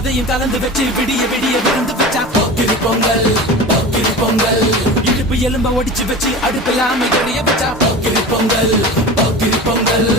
அதையும் கலந்து வச்சு விடிய விடிய விருந்து வச்சா போக்கிரி பொங்கல் போக்கிரி பொங்கல். இடுப்பு எலும்ப ஒடிச்சு வச்சு அடுப்பில்லாம எரிய வச்சா போக்கிரி பொங்கல் போக்கிரி பொங்கல்.